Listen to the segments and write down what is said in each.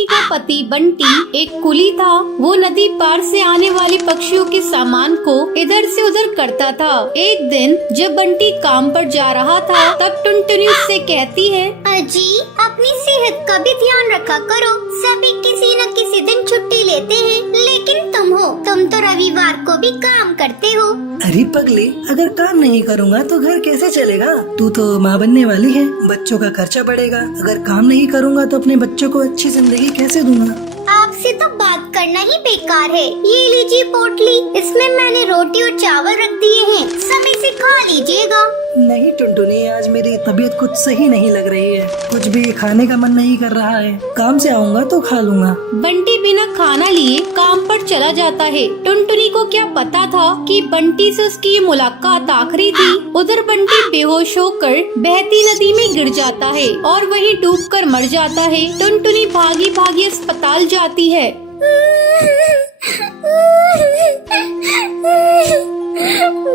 टुनटुनी का पति बंटी एक कुली था। वो नदी पार से आने वाले पक्षियों के सामान को इधर से उधर करता था। एक दिन जब बंटी काम पर जा रहा था तब टुनटुनी उससे कहती है, अजी अपनी सेहत का भी ध्यान रखा करो। सभी किसी न किसी दिन छुट्टी लेते हैं, लेकिन तुम तो रविवार को भी काम करते हो। अरे पगली, अगर काम नहीं करूँगा तो घर कैसे चलेगा? तू तो माँ बनने वाली है, बच्चों का खर्चा बढ़ेगा। अगर काम नहीं करूँगा तो अपने बच्चों को अच्छी जिंदगी कैसे दूंगा? आपसे तो बात करना ही बेकार है। ये लीजिए पोटली, इसमें मैंने रोटी और चावल रख दिए हैं, समय से खा लीजिएगा। नहीं टुनटुनी, आज मेरी तबीयत कुछ सही नहीं लग रही है, कुछ भी खाने का मन नहीं कर रहा है। काम से आऊँगा तो खा लूँगा। बंटी बिना खाना लिए काम पर चला जाता है। टुनटुनी को क्या पता था कि बंटी से उसकी ये मुलाकात आखिरी थी। उधर बंटी बेहोश होकर बहती नदी में गिर जाता है और वहीं डूबकर मर जाता है। टुनटुनी भागी भागी अस्पताल जाती है।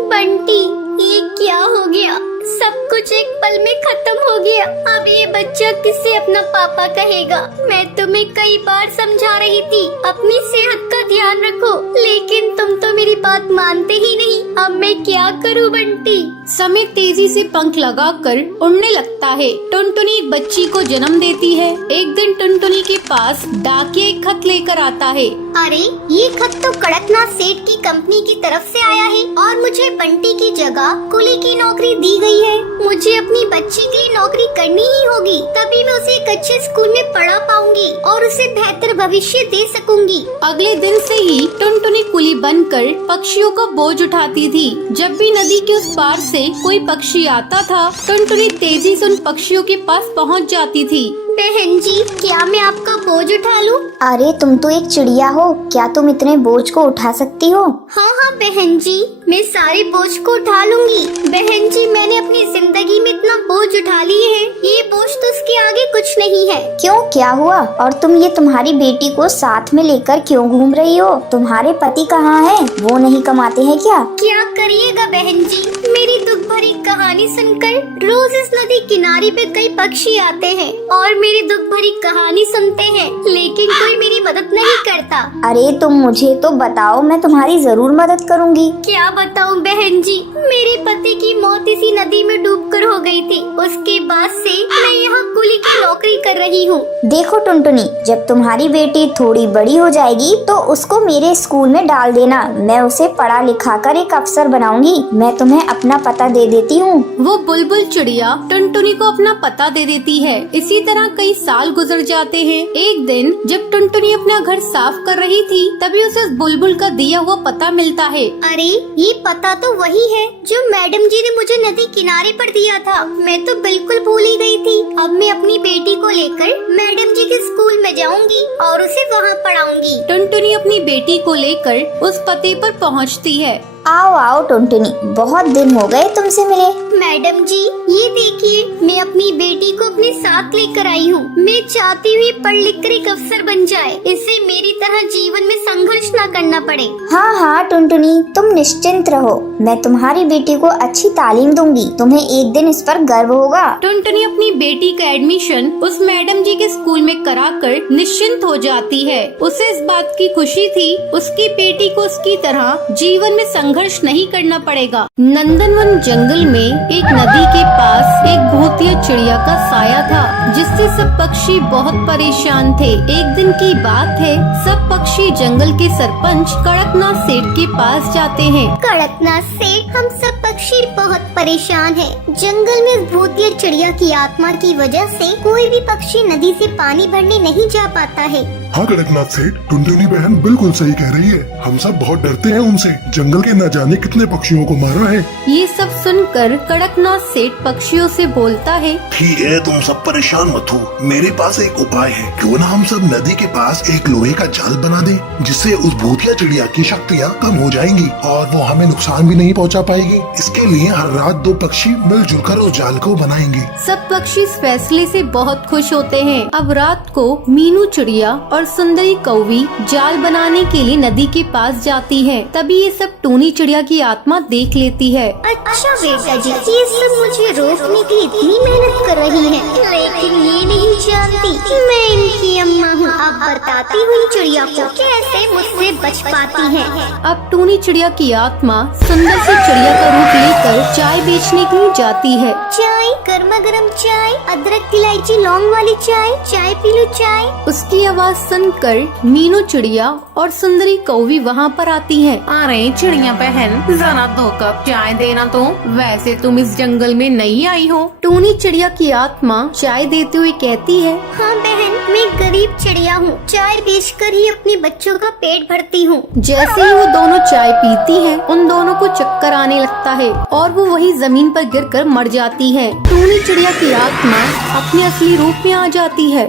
बंटी, ये क्या हो गया? सब कुछ एक पल में खत्म हो गया। अब ये बच्चा किससे अपना पापा कहेगा? मैं तुम्हें कई बार समझा रही थी अपनी सेहत का ध्यान रखो, लेकिन तुम तो मेरी बात मानते ही नहीं। अब मैं क्या करूं बंटी? समय तेजी से पंख लगाकर उड़ने लगता है। टुनटुनी एक बच्ची को जन्म देती है। एक दिन टुनटुनी के पास डाकिया एक खत लेकर आता है। अरे ये खत तो कड़कनाथ सेठ की कंपनी की तरफ से आया है और मुझे बंटी की जगह कुली की नौकरी दी गई है। मुझे अपनी बच्ची के लिए नौकरी करनी ही होगी, तभी मैं उसे एक अच्छे स्कूल में पढ़ा पाऊंगी और उसे बेहतर भविष्य दे सकूंगी। अगले दिन से ही टुनटुनी कुली बनकर पक्षियों का बोझ उठाती थी। जब भी नदी के उस पार से कोई पक्षी आता था, टुनटुनी तेजी से उन पक्षियों के पास पहुंच जाती थी। बहन जी, क्या मैं आपका बोझ उठा लूं? अरे तुम तो एक चिड़िया हो, क्या तुम इतने बोझ को उठा सकती हो? हाँ हाँ बहन जी, मैं सारे बोझ को उठा लूंगी। बहन जी, मैंने अपनी जिंदगी में इतना बोझ उठा लिए है, ये बोझ तो उसके आगे कुछ नहीं है। क्यों, क्या हुआ? और तुम ये तुम्हारी बेटी को साथ में लेकर क्यों घूम रही हो? तुम्हारे पति कहाँ हैं? वो नहीं कमाते हैं क्या? क्या करिएगा बहन जी, मेरी दुख भरी कहानी सुनकर रोज इस नदी किनारे पे कई पक्षी आते हैं और मेरी दुख भरी कहानी सुनते हैं, लेकिन कोई मेरी मदद नहीं करता। अरे तुम मुझे तो बताओ, मैं तुम्हारी जरूर मदद करूंगी। क्या बताऊं बहन जी, मेरे पति की मौत इसी नदी में डूबकर हो गई थी। उसके बाद से मैं यहाँ कुली की नौकरी कर रही हूँ। देखो टुनटुनी, जब तुम्हारी बेटी थोड़ी बड़ी हो जाएगी तो उसको मेरे स्कूल में डाल देना। मैं उसे पढ़ा लिखा कर एक अफसर बनाऊंगी। मैं तुम्हें अपना पता दे देती हूँ। वो बुलबुल चिड़िया टुनटुनी को अपना पता दे देती है। इसी तरह कई साल गुजर जाते हैं। एक दिन जब टुनटुनी अपना घर साफ कर रही थी, तभी उसे उस बुलबुल का दिया हुआ पता मिलता है। अरे ये पता तो वही है जो मैडम जी ने मुझे नदी किनारे पर दिया था। मैं तो बिल्कुल भूल ही गई थी। अब मैं अपनी बेटी को लेकर मैडम जी के स्कूल में जाऊंगी और उसे वहाँ पढ़ाऊंगी। टुनटुनी अपनी बेटी को लेकर उस पते पर पहुँचती है। आओ आओ टुनटुनी, बहुत दिन हो गए तुमसे मिले। मैडम जी, ये देखिए, मैं अपनी बेटी को अपने साथ लेकर आई हूँ। मैं चाहती हूँ पढ़ लिख कर एक अफसर बन जाए, इससे मेरी तरह जीवन में संघर्ष न करना पड़े। हाँ हाँ टुनटुनी, तुम निश्चिंत रहो, मैं तुम्हारी बेटी को अच्छी तालीम दूंगी। तुम्हें एक दिन इस पर गर्व होगा। टुनटुनी अपनी बेटी का एडमिशन उस मैडम जी के स्कूल में कराकर निश्चिंत हो जाती है। उसे इस बात की खुशी थी, उसकी बेटी को उसकी तरह जीवन में संघर्ष नहीं करना पड़ेगा। नंदनवन जंगल में एक नदी के पास एक भूतिया चिड़िया का साया था, जिससे सब पक्षी बहुत परेशान थे। एक दिन की बात है, सब पक्षी जंगल के सरपंच कड़कनाथ सेठ के पास जाते हैं। कड़कनाथ सेठ, हम सब पक्षी बहुत परेशान हैं। जंगल में इस भूतिया चिड़िया की आत्मा की वजह से कोई भी पक्षी नदी से पानी भरने नहीं जा पाता है। हाँ कड़कनाथ सेठ, टुनटुनी बहन बिल्कुल सही कह रही है। हम सब बहुत डरते हैं उनसे। जंगल के न जाने कितने पक्षियों को मारा है। ये सब सुनकर कड़कनाथ सेठ पक्षियों से बोलता है, ठीक है, तुम सब परेशान मत हो। मेरे पास एक उपाय है। क्यों ना हम सब नदी के पास एक लोहे का जाल बना दें, जिससे उस भूतिया चिड़िया की शक्तियाँ कम हो जाएंगी और वो हमें नुकसान भी नहीं पहुँचा पाएगी। इसके लिए हर रात 2 पक्षी मिलजुल कर उस जाल को बनाएंगे। सब पक्षी इस फैसले से बहुत खुश होते हैं। अब रात को मीनू चिड़िया और सुंदरी कौवी जाल बनाने के लिए नदी के पास जाती है। तभी ये सब टूनी चिड़िया की आत्मा देख लेती है। अच्छा बेटा जी, ये सब मुझे रोकने के लिए इतनी मेहनत कर रही हैं, लेकिन ये नहीं जानती मैं इनकी अम्मा हूँ। अब बताती हुई चिड़िया को कैसे मुझसे बच पाती है। अब टूनी चिड़िया की आत्मा सुंदर सी चिड़िया का रूप लेकर चाय बेचने के लिए जाती है। चाय, गर्मा गर्म चाय, अदरक इलायची लौंग वाली चाय, चाय पी लो चाय। उसकी आवाज सुनकर मीनू चिड़िया और सुंदरी कौवी वहाँ पर आती है। अरे चिड़िया बहन, जरा 2 कप चाय देना तो, वैसे तुम इस जंगल में नई आई हो। टूनी चिड़िया की आत्मा चाय देते हुए कहती है, हाँ बहन, मैं गरीब चिड़िया हूँ, चाय बेचकर ही अपने बच्चों का पेट भरती हूँ। जैसे ही वो दोनों चाय पीती हैं, उन दोनों को चक्कर आने लगता है और वो वही जमीन पर गिरकर मर जाती है। टूनी चिड़िया की आत्मा अपने असली रूप में आ जाती है।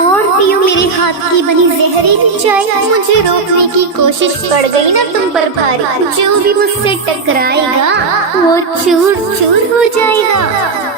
और पियो मेरे हाथ की बनी जहरीली चाय। मुझे रोकने की कोशिश पड़ गई ना तुम पर भारी। जो भी मुझसे टकराएगा वो चूर चूर हो जाएगा।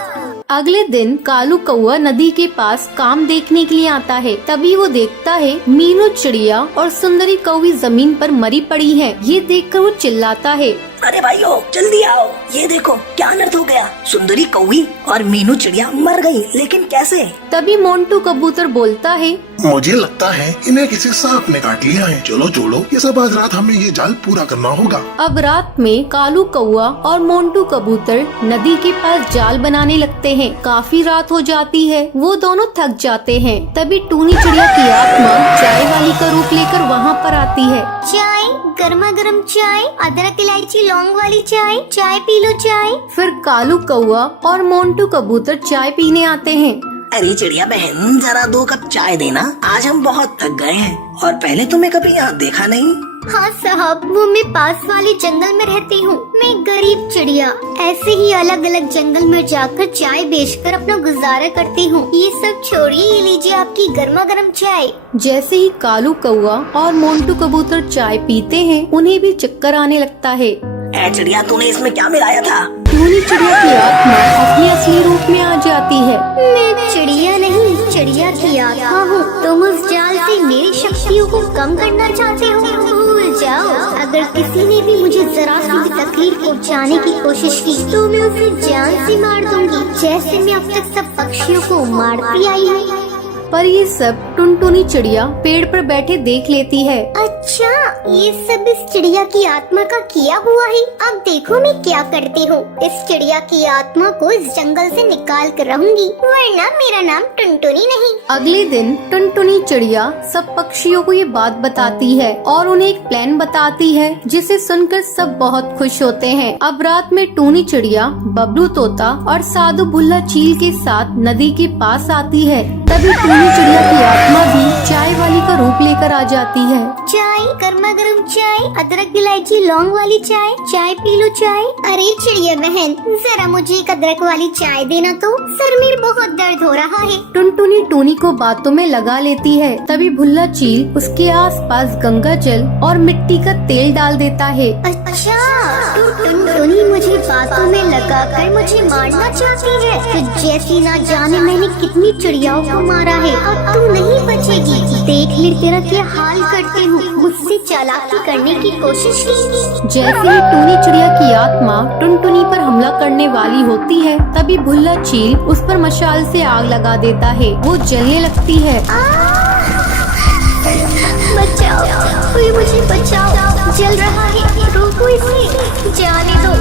अगले दिन कालू कौआ नदी के पास काम देखने के लिए आता है। तभी वो देखता है मीनू चिड़िया और सुंदरी कौवी जमीन पर मरी पड़ी है। ये देखकर वो चिल्लाता है, अरे भाइयों जल्दी आओ, ये देखो क्या अनर्थ हो गया। सुंदरी कौवी और मीनू चिड़िया मर गई, लेकिन कैसे? तभी मोंटू कबूतर बोलता है, मुझे लगता है इन्हें किसी सांप ने काट लिया है। चलो छोड़ो ये सब, आज रात हमें ये जाल पूरा करना होगा। अब रात में कालू कौआ और मोंटू कबूतर नदी के पास जाल बनाने लगते हैं। काफी रात हो जाती है, वो दोनों थक जाते हैं। तभी टूनी चिड़िया की आत्मा चाय वाली का रूप लेकर वहाँ पर आती है। चाय, गर्मा गर्म चाय, अदरक इलायची लौंग वाली चाय, चाय पी लो चाय। फिर कालू कौआ और मोंटू कबूतर चाय पीने आते हैं। अरे चिड़िया बहन, जरा 2 कप चाय देना, आज हम बहुत थक गए हैं और पहले तुम्हें कभी यहाँ देखा नहीं। हाँ साहब, वो मैं पास वाले जंगल में रहती हूँ। मैं गरीब चिड़िया ऐसे ही अलग अलग जंगल में जाकर चाय बेचकर अपना गुजारा करती हूँ। ये सब छोड़िए, ये लीजिए आपकी गर्मा गर्म चाय। जैसे ही कालू कौआ और मोंटू कबूतर चाय पीते हैं, उन्हें भी चक्कर आने लगता है। ए चिड़िया, तूने इसमें क्या मिलाया था? टूनी चिड़िया की आत्मा अपने असली रूप में आ जाती है। मैं चिड़िया नहीं, चिड़िया की आत्मा हूँ। तुम उस जाल से मेरी शक्तियों को कम करना चाहते हो? भूल जाओ। अगर किसी ने भी मुझे जरा सी भी तकलीफ पहुँचाने की कोशिश की तो मैं उसे जान से मार दूंगी, जैसे मैं अब तक सब पक्षियों को मारती आई हूँ। पर ये सब टुनटुनी चिड़िया पेड़ पर बैठे देख लेती है। अच्छा, ये सब इस चिड़िया की आत्मा का किया हुआ है। अब देखो मैं क्या करती हूँ। इस चिड़िया की आत्मा को इस जंगल से निकाल कर रहूंगी, वरना मेरा नाम टुनटुनी नहीं। अगले दिन टुनटुनी चिड़िया सब पक्षियों को ये बात बताती है और उन्हें एक प्लान बताती है, जिसे सुनकर सब बहुत खुश होते हैं। अब रात में टूनी चिड़िया, बबलू तोता और साधु भुल्ला चील के साथ नदी के पास आती है। तभी टूनी चिड़िया की आत्मा भी चाय वाली का रूप लेकर आ जाती है। चाय, गर्मा गर्म चाय, अदरक इलायची लौंग वाली चाय, चाय पी लो चाय। अरे चिड़िया बहन, जरा मुझे एक अदरक वाली चाय देना तो, सर में बहुत दर्द हो रहा है। टुनटुनी टूनी को बातों में लगा लेती है। तभी भुल्ला चील उसके आसपास गंगा जल और मिट्टी का तेल डाल देता है। अच्छा, टुनटुनी मुझे बातों में लगाकर मुझे मारना चाहती है। तो जैसी ना जाने मैंने कितनी चिड़ियाओं को मारा है, अब तू नहीं बचेगी। देख ले तेरा क्या हाल करती हूँ। मुझसे चालाकी करने की कोशिश की। जैसे ही टूनी चिड़िया की आत्मा टुनटुनी पर हमला करने वाली होती है, तभी भुल्ला चील उस पर मशाल से आग लगा देता है। वो जलने लगती है। बचाओ, कोई मुझे बचाओ, जल रहा है, रोको इसे, जाने दो।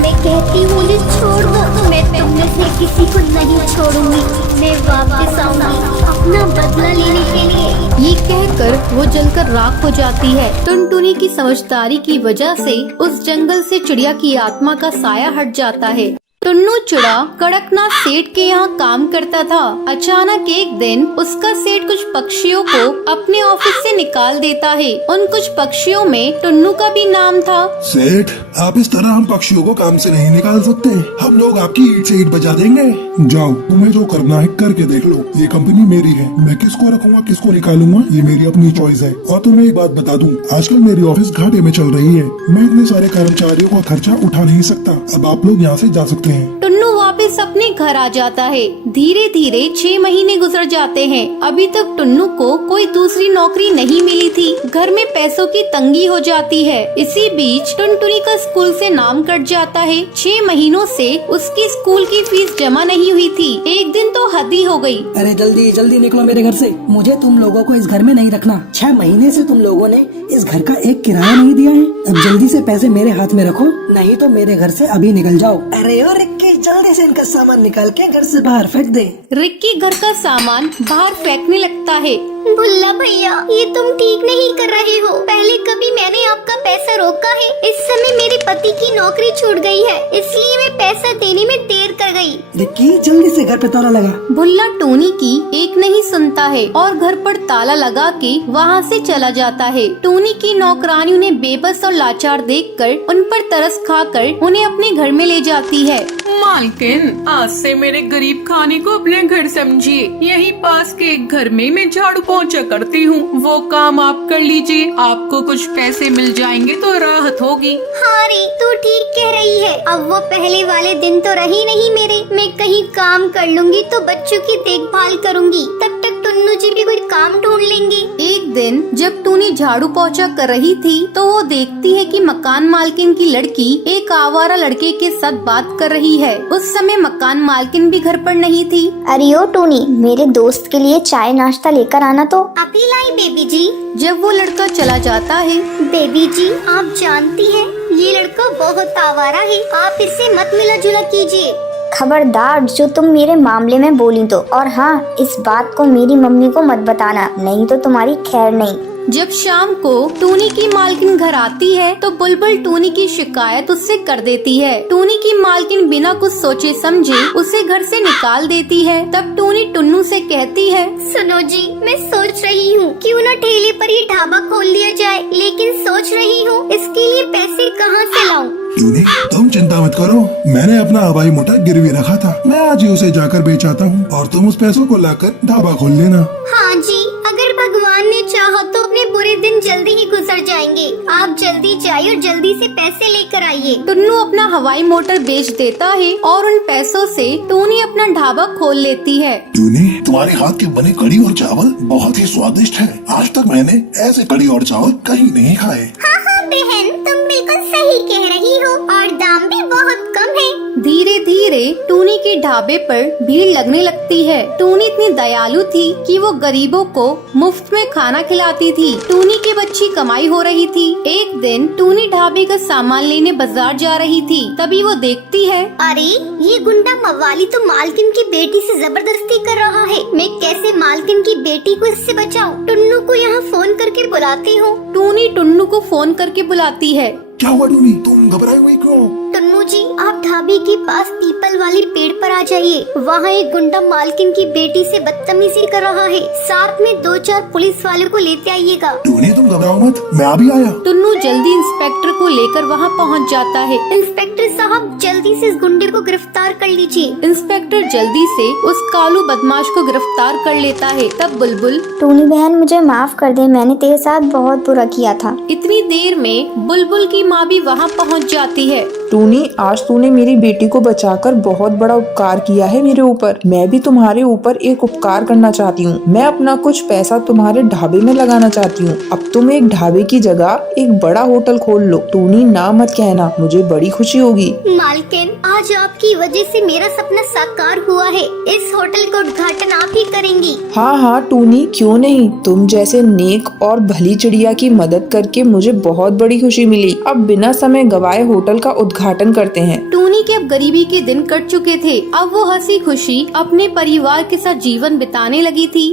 मैं कहती हूँ मुझे छोड़ दो, मैं तुम में से किसी को नहीं छोड़ूंगी। मैं वापस आऊंगी अपना बदला लेने के लिए। ये कहकर वो जलकर राख हो जाती है। टुनटुनी की समझदारी की वजह से उस जंगल से चिड़िया की आत्मा का साया हट जाता है। टुन्नू चिड़ा कड़कनाथ सेठ के यहाँ काम करता था। अचानक एक दिन उसका सेठ कुछ पक्षियों को अपने ऑफिस से निकाल देता है। उन कुछ पक्षियों में टुन्नू का भी नाम था। सेठ, आप इस तरह हम पक्षियों को काम से नहीं निकाल सकते। हम लोग आपकी ईंट से ईंट बजा देंगे। जाओ, तुम्हें जो करना है करके देख लो। ये कंपनी मेरी है, मैं किसको रखूंगा किसको निकालूंगा ये मेरी अपनी चॉइस है। और तुम्हें एक बात बता दूं, आजकल मेरी ऑफिस घाटे में चल रही है। मैं इतने सारे कर्मचारियों का खर्चा उठा नहीं सकता। अब आप लोग यहाँ से जा सकते हैं। टुन्नू वापस अपने घर आ जाता है। धीरे धीरे 6 महीने गुजर जाते हैं। अभी तक टुन्नू को कोई दूसरी नौकरी नहीं मिली थी। घर में पैसों की तंगी हो जाती है। इसी बीच टुनटुनी का स्कूल से नाम कट जाता है। 6 महीनों से उसकी स्कूल की फीस जमा नहीं हुई थी। एक दिन तो हद ही हो गई। अरे जल्दी जल्दी निकलो मेरे घर से, मुझे तुम लोगों को इस घर में नहीं रखना। 6 महीने से तुम लोगों ने इस घर का एक किराया नहीं दिया है। अब जल्दी से पैसे मेरे हाथ में रखो, नहीं तो मेरे घर से अभी निकल जाओ। अरे ओ रिक्की, जल्दी से इनका सामान निकाल के घर से बाहर फेंक दे। रिक्की घर का सामान बाहर फेंकने लगता है। भुल्ला भैया, ये तुम ठीक नहीं कर रहे हो। पहले कभी मैंने आपका पैसा रोका है? इस समय मेरे पति की नौकरी छूट गई है, इसलिए मैं पैसा देने में देर कर गई। रिक्की जल्दी से घर पे ताला लगा। भुल्ला टोनी की एक नहीं सुनता है और घर पर ताला लगा के वहाँ से चला जाता है। टोनी की नौकरानी उन्हें बेबस और लाचार देखकर उन पर तरस खाकर उन्हें अपने घर में ले जाती है। मालकिन, आज से मेरे गरीब खाने को अपने घर समझिए। यहीं पास के एक घर में मैं झाड़ू पोंछा करती हूँ, वो काम आप कर लीजिए। आपको कुछ पैसे मिल जाएंगे तो राहत होगी। हाँ रे, तू ठीक कह रही है। अब वो पहले वाले दिन तो रही नहीं मेरे। मैं कहीं काम कर लूंगी तो बच्चों की देखभाल करूंगी, तब तक टुन्नू जी भी कोई काम ढूंढ लेंगे। एक दिन जब टूनी झाड़ू पोंछा कर रही थी तो वो देखती है कि मकान मालकिन की लड़की एक आवारा लड़के के साथ बात कर रही है। उस समय मकान मालकिन भी घर पर नहीं थी। अरे ओ टोनी, मेरे दोस्त के लिए चाय नाश्ता लेकर आना तो। अभी लाई बेबी जी। जब वो लड़का चला जाता है, बेबी जी, आप जानती हैं ये लड़का बहुत आवारा है, आप इससे मत मिला जुला कीजिए। खबरदार जो तुम मेरे मामले में बोली तो, और हाँ, इस बात को मेरी मम्मी को मत बताना, नहीं तो तुम्हारी खैर नहीं। जब शाम को टूनी की मालकिन घर आती है तो बुलबुल टूनी की शिकायत उससे कर देती है। टूनी की मालकिन बिना कुछ सोचे समझे उसे घर से निकाल देती है। तब टूनी टुन्नू से कहती है, सुनो जी, मैं सोच रही हूँ क्यों न ठेले पर ये ढाबा खोल लिया जाए, लेकिन सोच रही हूँ इसके लिए पैसे कहाँ से लाऊं। टूनी, तुम चिंता मत करो, मैंने अपना हवाई मोटर गिरवी रखा था, मैं आज ही उसे जाकर बेच आता हूँ और तुम उस पैसों को लाकर ढाबा खोल लेना। हाँ जी, अगर भगवान ने चाहा तो अपने बुरे दिन जल्दी ही गुजर जाएंगे। आप जल्दी जाइए और जल्दी से पैसे लेकर आइए। टुन्नू अपना हवाई मोटर बेच देता है और उन पैसों से टूनी अपना ढाबा खोल लेती है। टूनी, तुम्हारे हाथ के बने कड़ी और चावल बहुत ही स्वादिष्ट है। आज तक मैंने ऐसे कड़ी और चावल कहीं नहीं खाए। हाँ हाँ बहन, तुम बिल्कुल सही कह रही हो, और दाम भी बहुत कम है। धीरे धीरे टूनी के ढाबे पर भीड़ लगने लगती है। टूनी इतनी दयालु थी कि वो गरीबों को मुफ्त में खाना खिलाती थी। टूनी की अच्छी कमाई हो रही थी। एक दिन टूनी ढाबे का सामान लेने बाजार जा रही थी, तभी वो देखती है, अरे ये गुंडा मवाली तो मालकिन की बेटी से जबरदस्ती कर रहा है। मैं कैसे मालकिन की बेटी को इससे बचाऊं? टुन्नू को यहाँ फोन करके बुलाती हूँ। टूनी टुन्नू को फोन करके बुलाती है। क्या हुआ टूनी, तुम घबराई हुई क्यों? टुन्नू जी, आप ढाबे के पास पीपल वाले पेड़ पर आ जाइए। वहाँ एक गुंडा मालकिन की बेटी से बदतमीजी कर रहा है। साथ में 2-4 पुलिस वालों को लेते आइएगा। टूनी, तुम घबराओ मत, मैं अभी आया। टुन्नू जल्दी इंस्पेक्टर को लेकर वहाँ पहुँच जाता है। इंस्पेक्टर साहब, जल्दी से इस गुंडे को गिरफ्तार कर लीजिए। इंस्पेक्टर जल्दी से उस कालू बदमाश को गिरफ्तार कर लेता है। तब बुलबुल, टूनी बहन, मुझे माफ कर दे, मैंने तेरे साथ बहुत बुरा किया था। इतनी देर में बुलबुल की माँ भी वहाँ पहुँच जाती है। टूनी, आज तूने मेरी बेटी को बचाकर बहुत बड़ा उपकार किया है मेरे ऊपर। मैं भी तुम्हारे ऊपर एक उपकार करना चाहती हूँ। मैं अपना कुछ पैसा तुम्हारे ढाबे में लगाना चाहती हूँ। अब तुम एक ढाबे की जगह एक बड़ा होटल खोल लो। टूनी, ना मत कहना, मुझे बड़ी खुशी होगी। मालकिन, आज आपकी वजह से मेरा सपना साकार हुआ है। इस होटल का उद्घाटन आप ही करेंगी। हाँ हाँ टूनी, क्यों नहीं। तुम जैसे नेक और भली चिड़िया की मदद करके मुझे बहुत बड़ी खुशी मिली। अब बिना समय गवाए होटल का उद्घाटन करते हैं। टूनी के अब गरीबी के दिन कट चुके थे। अब वो हंसी खुशी अपने परिवार के साथ जीवन बिताने लगी थी।